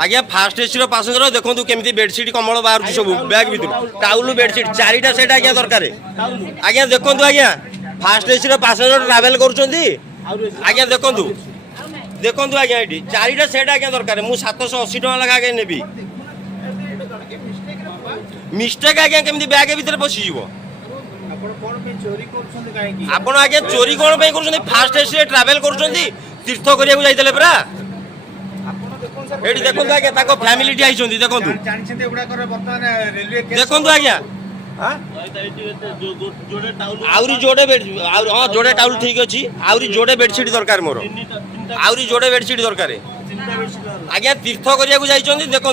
आज्ञा fast AC passenger देखो केमी बेडसीट कमल बाहर सब बैग भर टाउल बेडसीट चारिटा सेट आज्ञा दरकार आज्ञा देखो आज्ञा फास्ट एसी पासेंजर ट्रावेल करा देखु देखु आज्ञा ये चारिटा सेट आज्ञा दरकार मुझे 780 टका लगा आगे नेबी मिस्टेक आज्ञा केमी बैग भर पशिज आपण आज्ञा चोरी कौन कर फास्ट एसी ट्रावेल कर तीर्थ करिया जाइए परा एठी देखो आज्ञा ताको फैमिली टी आइछोंदी देखो देखो आज्ञा आउरी जोड़े बेड हाँ जोड़े टाउल ठीक अच्छी आउरी जोड़े बेडसीट दरकार मोर आउरी जोड़े बेडसीट दरकार आज्ञा तीर्थ करिया जाइछोंदी देखो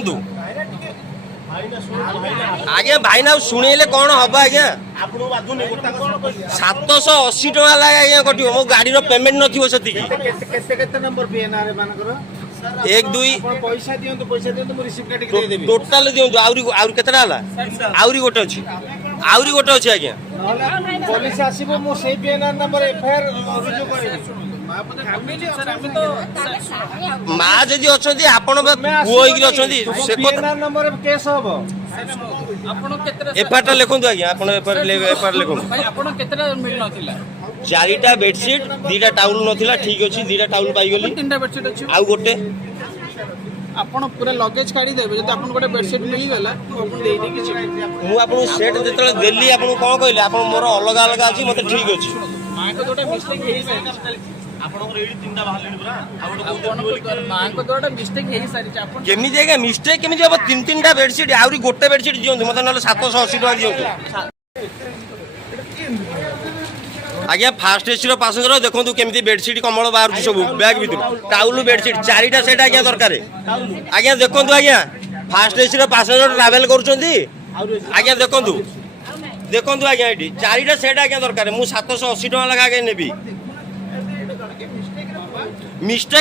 आज्ञा भाईना शुणेले कौन हम आज्ञा 780 टका लगे आज्ञा कटियो मो गाड़ी रो पेमेंट नथिबो सेति एक दुई पैसा दियंतु मु रिसीप्ट काटी दे देबी टोटल दियंतु आउरी केतरा हला आउरी गोटे अछि आज्ञा पुलिस आसीबो मु सेही पीएनआर नंबर एफआईआर रुजु करेबी माँ जदि अच्छी आपण पुओ अच्छी से नंबर केस हबो एफआईआर लिखु आज्ञा आप एफआईआर लिखु चारिटा बेडसीट दीटा टाउल नथिला ठीक अछि दीटा टाउल पाई गेली तीनटा बेडशीट अछि आउ गोटे आपण पूरा लगेज काढी देबे जति आपण गोटे बेडशीट मिली गेला आपण देई दे किछि मु आपण सेट जेतले देली आपण कोन कहले आपण मोर अलग अलग अछि मते ठीक अछि मां को दोटा मिस्टेक हेई सारी आपण एडी तीनटा बाहरले पुरा मां को दोटा मिस्टेक हेई सारी आपण केमी देगा मिस्टेक केमी जब तीन तीनटा बेडशीट आउरी गोटे बेडशीट दियंतु मते नले 780 टका दियंतु आज्ञा फास्ट एसी पासेंजर देखो केमी बेडसीट कमल बाहर सब बैग भर टाउल बेडसीट चारिटा सेट आज्ञा दरकार आज्ञा देखो आज्ञा फास्ट एसी पासेंजर ट्रावेल कर देखु आज्ञा ये चारिटा सेट आज्ञा दरकार मुझे 780 टका लगा आगे नेबी मिस्टेक